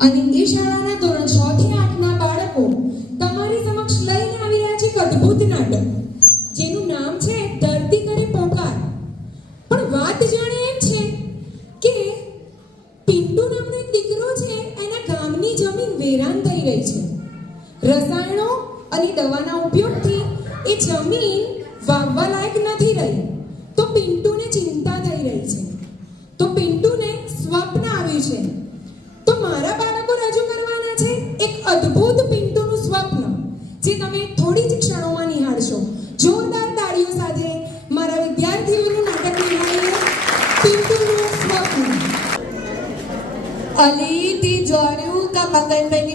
અને એ શાળાના ધોરણ 6 થી 8 ના બાળકો તમારી સમક્ષ લઈને આવી રહ્યા છે એક અદ્ભુત નાટક, જેનું નામ છે ધરતી કરે પોકાર. પણ વાત જાણે એમ છે કે પિન્ટુ નામનો એક દીકરો છે, એના ગામની જમીન વેરાન થઈ ગઈ છે. રસાયણો અને દવાના ઉપયોગથી એ જમીન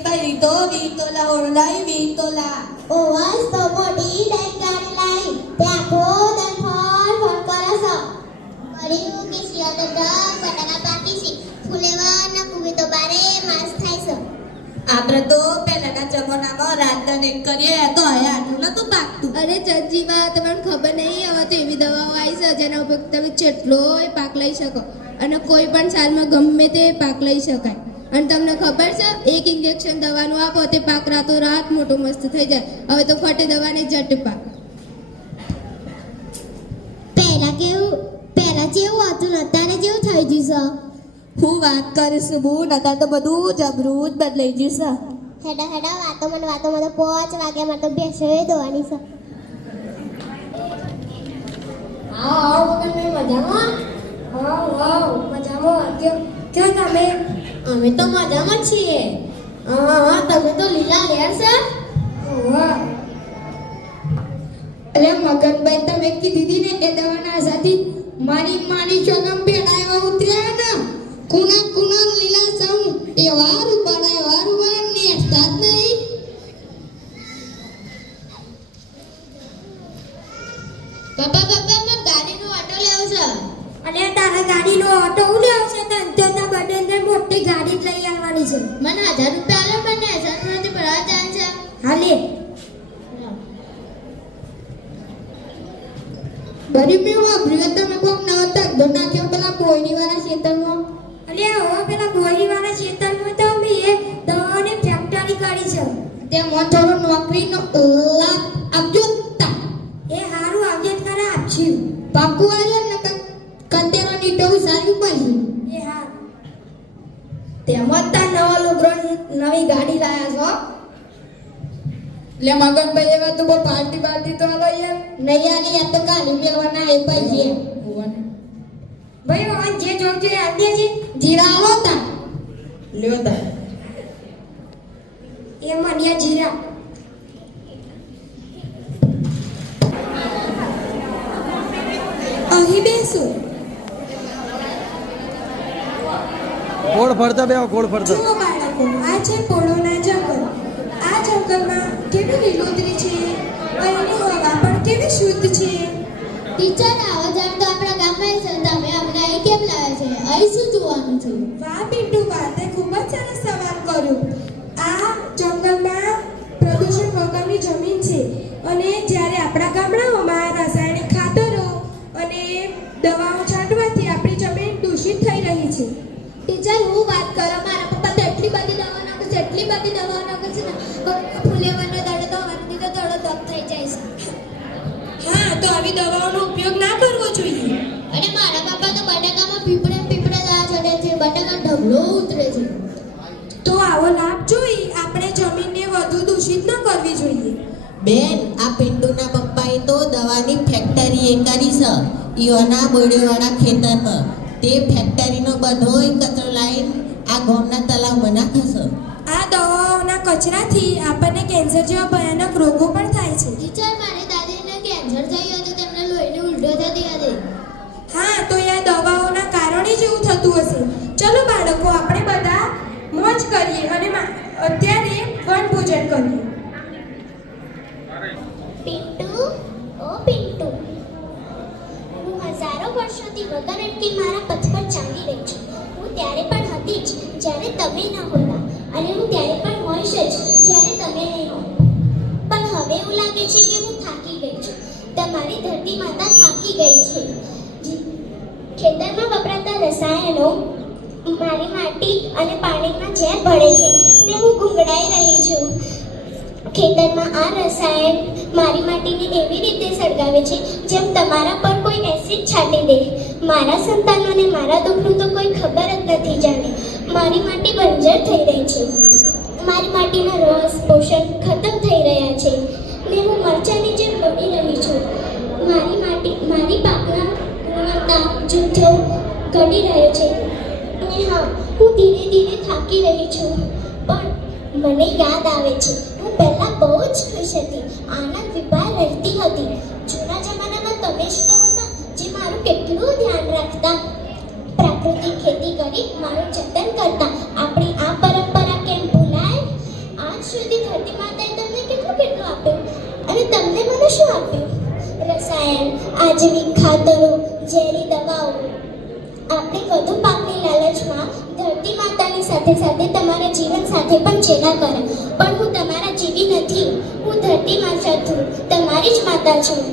બાઈ તો વીતોલા ઓરડાઈ વીતોલા ઓવસ તો મોટી લાઈટ ગાડી લાઈ તે આખો દન ફોન ફોન કરે છે. કર્યું કે શિયા તો ડગ બટાકા પાકી છે. ફુલેવા ના કુવી તો બારે માસ થાય છે. આપણે તો પહેલાના જમાનામાં રાંધણ એક કરીએ તો હવે આટલું નતું પાકતું. અરે ચજીવા તમને ખબર નહીં હવે દવાઓ આવી છે જેના ઉપયોગ તમે જેટલોય પાક લઈ શકો. અને કોઈ પણ સાલમાં ગમે તે પાક લઈ શકાય. અને તમને ખબર છે એક ઇન્જેક્શન દવાનું આપો તે પાક રાતો રાત મોટો મસ્ત થઈ જાય. હવે તો ફટે દવાને જટ પાક. પહેલા કેવું પહેલા જેવું હતું અત્યારે જેવું થઈ ગયું હું વાત કરીશ બહુ નકર તો બધું જબરું જ બદલાઈ ગયું છે. છે હેડા હેડા વાતો મને વાતો મને પાંચ વાગ્યા માટે બેસે દોવાની છે. હા છીએ. તમે તો લીલા લેર છે? અરે મગનભાઈ, તમે કીધી હતી ને એ દવાના આશાથી મારી માની ચોગમ પેડાયવા ઉતર્યા ને કુણા કુણા લીલા સમ એ અને તારા ગાડીનો ઓટો લેવો છે તને તેના બર્થડે મોટી ગાડી જ લઈ આવવાની છે. મને હજાર રૂપિયા આલે મને હજાર રૂપિયાથી ભરવા જાય છે. હાલે. બરી મેં વાપર્યું તમે કોક નવો તગડો નાખ્યો પેલા કોઈની વાળા ખેતરમાં અલે હવે પેલા કોઈની વાળા ખેતરમાં તો અમે એ દવાની ફેક્ટરી કરી છે. તેમાં થોડો નોકરીનો લાભ આપજો. તેમાં તા નવા લુગરો નવી ગાડી લાયા છો. લે મગનભાઈ એવા તો બહુ પાર્ટી પાર્ટી તો આવે યાર નહીં આ તો કાલી મેળવાના એ પૈસે ભાઈ હવે જે જોજો એ આપી દેજે જીરા લો તા. લ્યો તા. એ મનિયા જીરા. અહીં બેસો ગોળ ફરતા બે ગોળ ફરતા. જુઓ બાળકો આ છે પોળોના જંગલ. આ જંગલમાં કેવી લીલોતરી છે અહીંની હવા પણ કેવી શુદ્ધ છે. ટીચર આવા જાણ તો આપણા ગામમાં ચાલતા તમે અમને અહીં કેમ લાવે છે? અહીં શું જોવાનું છે? વાહ પિન્ટુ બા તે ખૂબ જ સરસ સવાલ કર્યો. આ જંગલમાં પ્રદૂષણ વગરની જમીન છે અને જ્યારે આપણા ગામડાઓમાં રાસાયણિક ખાતરો અને દવાઓ છાંટવાથી આપણી જમીન દૂષિત થઈ રહી છે. ટીચર હું વાત કરો? મારા પપ્પા તો એટલી બધી દવા નાખે છે એટલી બધી દવા નાખે છે ને ફૂલેવાનો દાડો તો હાથની તો થોડો દબ થઈ જાય છે. હા તો આવી દવાઓનો ઉપયોગ ના કરવો જોઈએ. અને મારા પપ્પા તો બટાકામાં પીપળે પીપળે દવા ચડે છે બટાકા ઢગલો ઉતરે છે. તો આવો લાભ જોઈ આપણે જમીનને વધુ દૂષિત ન કરવી જોઈએ. બેન આ પિન્ટુના પપ્પાએ તો દવાની ફેક્ટરી એ કરી છે ઈઓના બોડીવાળા ખેતરમાં. તે ફેક્ટરીનો બધો કચરો લાવીને આ ગામના તલાવમાં નાખે છે. આ દવાઓના કચરાથી આપણને કેન્સર જેવા ભયાનક રોગો પણ થાય છે. ટીચર મારી દાદીને કેન્સર થયું હતું તેમને લોહીની ઉલટો થતી હતી હા તો એ આ દવાઓના કારણે જ એવું થતું હશે. ચલો બાળકો આપણે બધા મોજ કરીએ અને અત્યારે અત્યારે વનભોજન કરીએ. પિન્ટુ? વગર અટકી મારા પથ પર ચાલી રહી છું. હું ત્યારે પણ હતી જ જ્યારે તમે ન હતા અને હું ત્યારે પણ હોઈશ જ જ્યારે તમે નહીં હો પણ હવે એવું લાગે છે કે હું થાકી ગઈ છું. તમારી ધરતી માતા થાકી ગઈ છે. ખેતરમાં વપરાતા રસાયણો મારી માટી અને પાણીમાં ઝેર ભળે છે, તે હું ગુંગળાઈ રહી છું. ખેતરમાં આ રસાયણ મારી માટીને એવી રીતે સળગાવે છે, જેમ તમારા પર કોઈ એસિડ છાંટી દે. મારા સંતાનોને મારા દુઃખનું તો કોઈ ખબર જ નથી જાણે. મારી માટી બંજર થઈ રહી છે. મારી માટીના રસ, પોષણ ખતમ થઈ રહ્યા છે. ને હું મરચાની જેમ બની રહી છું. મારી માટી, મારી પાકના ગુણવત્તા જૂથો ઘટી રહ્યો છે. ને હા, હું ધીરે ધીરે થાકી રહી છું. પણ મને યાદ આવે છે. પહેલાં બહુ જ ખુશ હતી, આનંદ વિભાર રહેતી હતી. જૂના જમાનામાં તમે જ તો હતા, જે મારું કેટલું ધ્યાન રાખતા? પ્રાકૃતિક ખેતી કરી મારું જતન કરતા. આપણી આ પરંપરા કેમ ભૂલાય? આજ સુધી ધરતી માતાએ તમને કેટલું કેટલું આપ્યું? અને તમને મને શું આપ્યું? રસાયણ આજની ખાતરો, ઝેરી દવાઓ આપણે વધુ પાકની લાલચમાં ધરતી માતાની સાથે સાથે તમારા જીવન સાથે પણ ચેડા કરે પણ હું તમારા જેવી નથી. હું ધરતી માતા છું. તમારી જ માતા છું.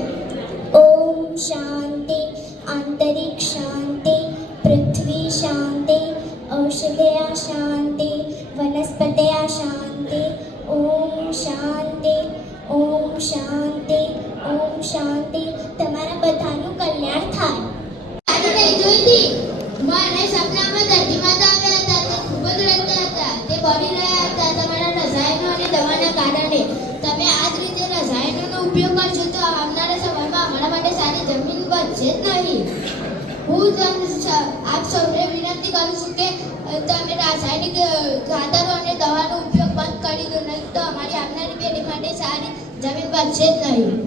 ઓમ શાંતિ. આંતરિક શાંતિ. પૃથ્વી શાંતિ. ઔષધયા શાંતિ. વનસ્પતયા શાંતિ. હું તમને આપ સૌને વિનંતી કરું છું કે તમે રાસાયણિક ખાતરો અને દવાનો ઉપયોગ બંધ કરી દો, નહીં તો અમારી આવનારી પેઢી માટે સારી જમીન બનશે જ નહીં.